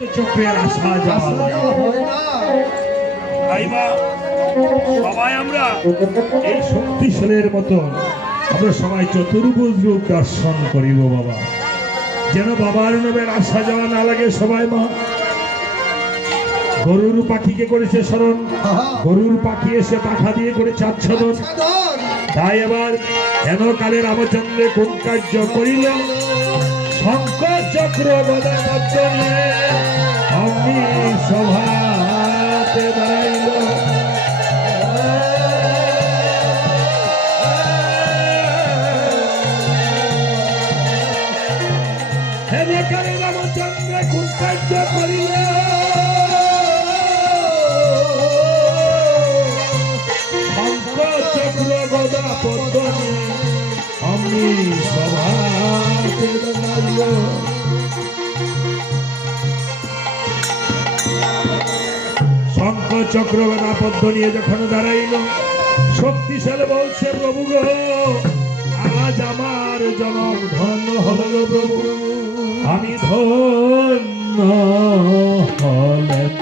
চক্রের আসা যাওয়া সবাই আমরা এই শক্তিশালের মতো আমরা সবাই চতুর্ভুজ রূপ দর্শন করিব বাবা, যেন বাবার নামের আসা যাওয়া না লাগে। সবাই মা গরুর পাখিকে করেছে স্মরণ, গরুর পাখি এসে পাখা দিয়ে করেছে আচ্ছাদন। তাই এবার হেন কালে রামচন্দ্রে কোন কার্য করিল, শঙ্খ চক্র গদা পদ্ম নিয়ে অগ্নি সভাতে দাঁড়াইল। হেন কালে রামচন্দ্রে কোন কার্য করিল, শঙ্খ চক্র গদা পদ্ম নিয়ে অগ্নি সভাতে দাঁড়াইল। শঙ্খ চক্র গদা পদ্ম নিয়ে যখন দাঁড়াইল, শক্তিশালী বলছে প্রভু গো, আজ আমার জনম ধন্য হলো গো প্রভু, আমি ধন্য হলেন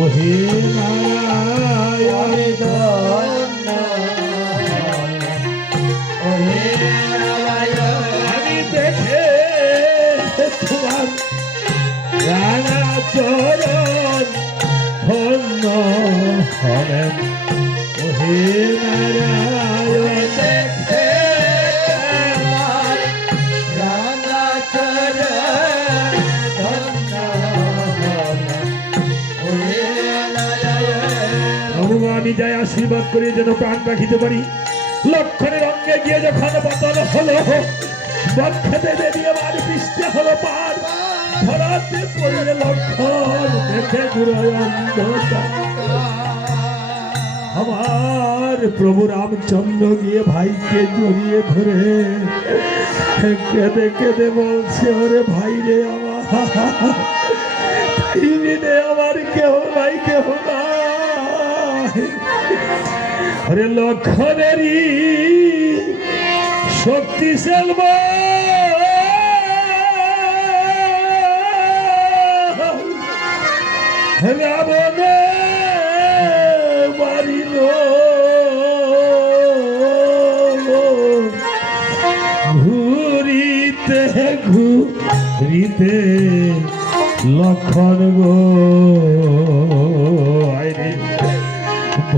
ওহে নারায়ণ, ধন্য ওহে নারায়ণ। আমি দেখে তোমার রাঙা চরণ, ধন্য হলেন ওহে নারায়ণ, দেখে তোমার রাঙা চরণ, ধন্য হলেন ওহে নারায়ণ। প্রভু আমি যাই আশীর্বাদ করে যেন প্রাণ রাখিতে পারি। লক্ষণের অঙ্গে গিয়ে যখন বদল হলো, বক্ষেতে বেরিয়ে আমার পৃষ্ঠে হলো পার, ধরাতে পড়লে লক্ষণ দেখে আমার প্রভু রামচন্দ্র গিয়ে ভাইকে জড়িয়ে ধরে কেঁদে কেঁদে বলছে, ওরে ভাই রে আমার, আমার কেহ নাই, কেহ নাই। আরে লক্ষণেরই শক্তিশাল রাবণ মারিল, ঘুরিতে ঘুরিতে লক্ষণ গো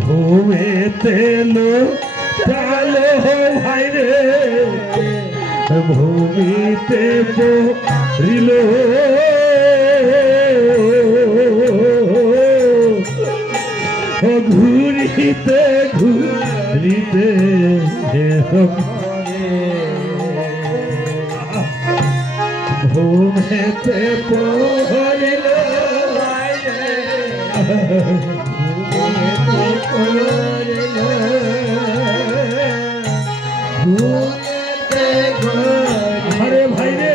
ভূমেতে লোটালো ভাই রে, ভূমিতে পড়িল ঘুরিতে ঘুরিতে ভূমেতে পড়িল, আরে ভাই রে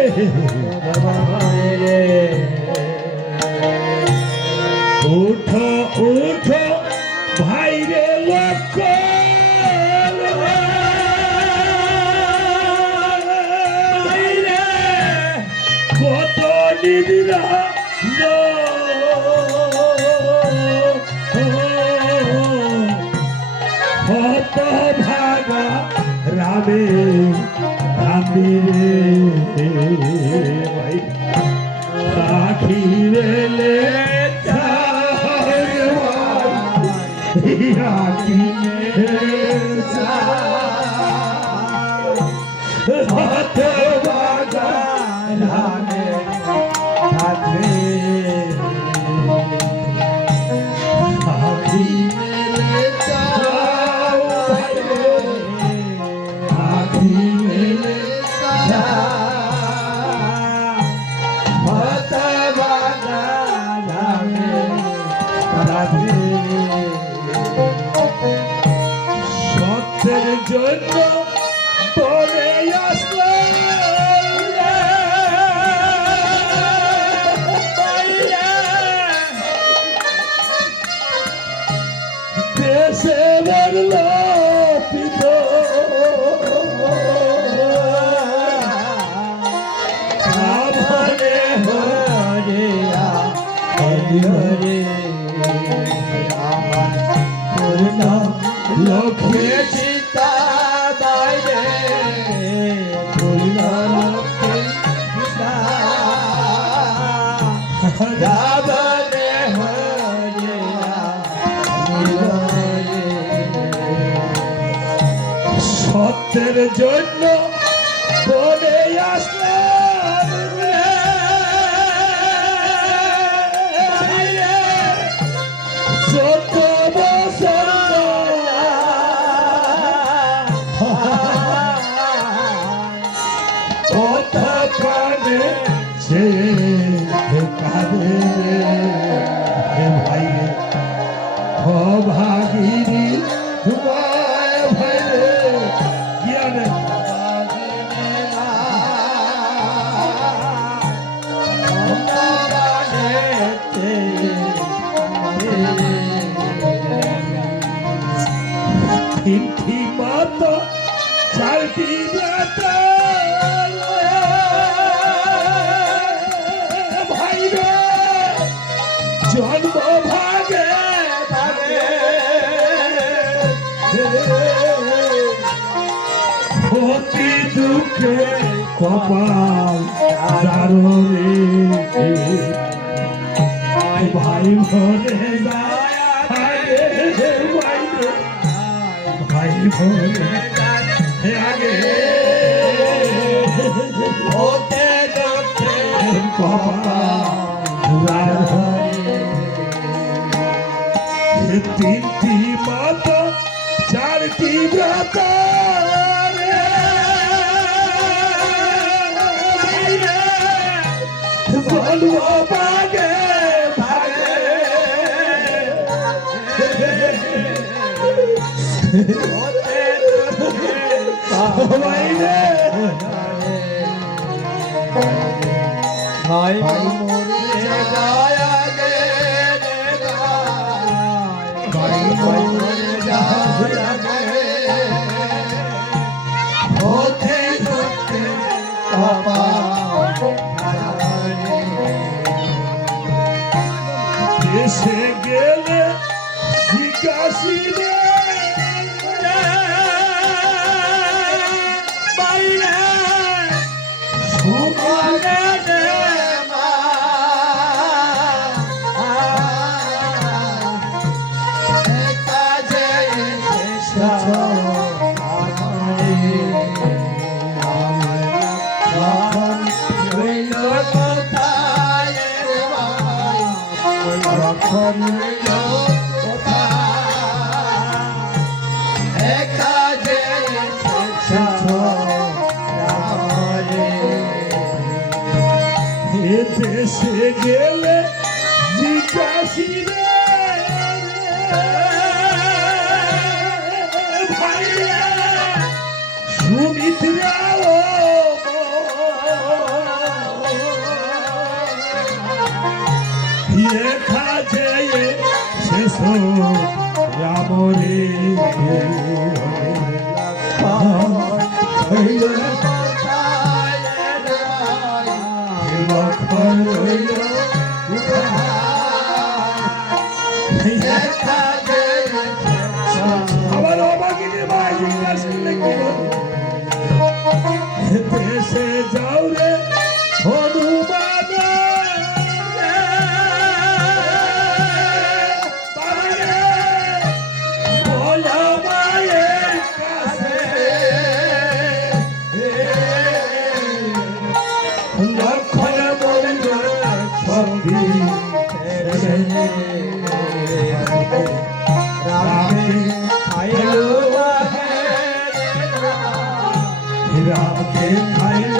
উঠো উঠো ভাই রে লক্ষণ, কত নিদ্রা কত ভাগা রামে রামি রে ভাই, সাখী রেলে সত্যের জন্য পরে আসলো দেশে বলল পিত হরে হরে লক্ষ্মী সীতা বাইরে সত্যের জন্য বলে আসলাম যত বছর কানে সে কাঁদে ভাই ভাগিনী তোমায় ভাই জ্ঞান তিনটি মাতা চারটি মাতা জন্ম ভাগে ভাগে অতি দুঃখে কপাল জারে ভাই ভরে ভাই ভরে আগে হতে দুঃখে কপাল তিনটি মাতা চারটি ব্রতা বলব ভাগে ভাগে ভাই দেশে গেলে জিজ্ঞাসিবে বাইরে সুমানে দেশে গেলে জিজ্ঞাসিবে ভাইয়া সুমিত্রা লেখা যে শেষ রামরে আবার অবাকিনী ভাই জিজ্ঞাসা দেশে যাও রে হনুমান বলা মায়ের কাছে লক্ষণ বলল সবই রামকে খাইল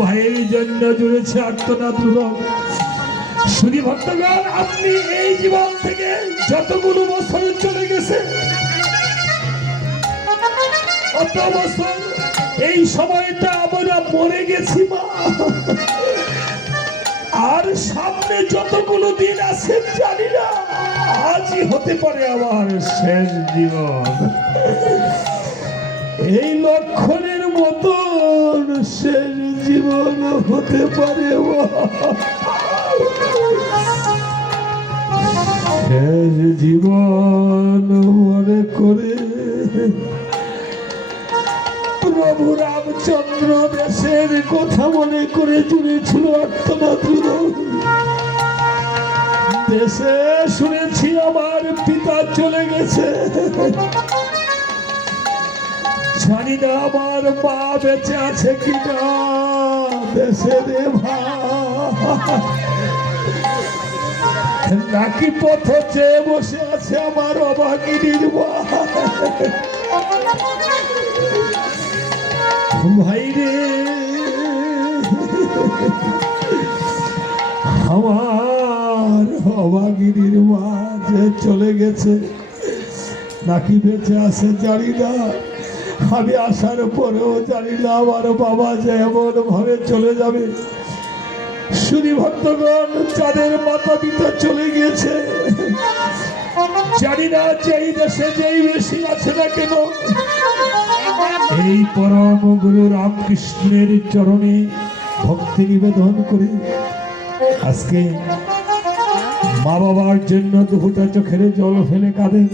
ভাইয়ের জন্য জুড়েছে আত্মনাথ শুধু ভক্তগণ আপনি এই জীবন থেকে যতগুলো বছর চলে গেছে অত বছর এই সময়টা আমরা মরে গেছি মা আর সামনে যতগুলো দিন আছে জানি না আজই হতে পারে আমার শেষ জীবন। এই লক্ষণের মতন শেষ জীবন হতে পারে। শেষ জীবন মনে করে প্রভু রামচন্দ্র দেশের কথা মনে করে জুড়েছিল আত্মমাতুর। দেশে শুনেছি আমার পিতা চলে গেছে, জানি না আমার মা বেঁচে আছে কিনা। দেশে রে নাকি পথ চেয়ে বসে আছে আমার অভাগিনীর মা। ভাই রে, আমার অভাগিনীর মা যে চলে গেছে, নাকি বেঁচে আছে জানি না। আমি আসার পরেও জানি না আমার বাবা যে এমন ভাবে চলে যাবে। শুধু ভক্তগণ যাদের মাতা পিতা চলে গিয়েছে, জানি না যেই দেশে যেই বেশি আছে না কেন, এই পরম গুরু রামকৃষ্ণের চরণে ভক্তি নিবেদন করে আজকে মা বাবার জন্য দুটা চোখের জল ফেলে কাঁদেন।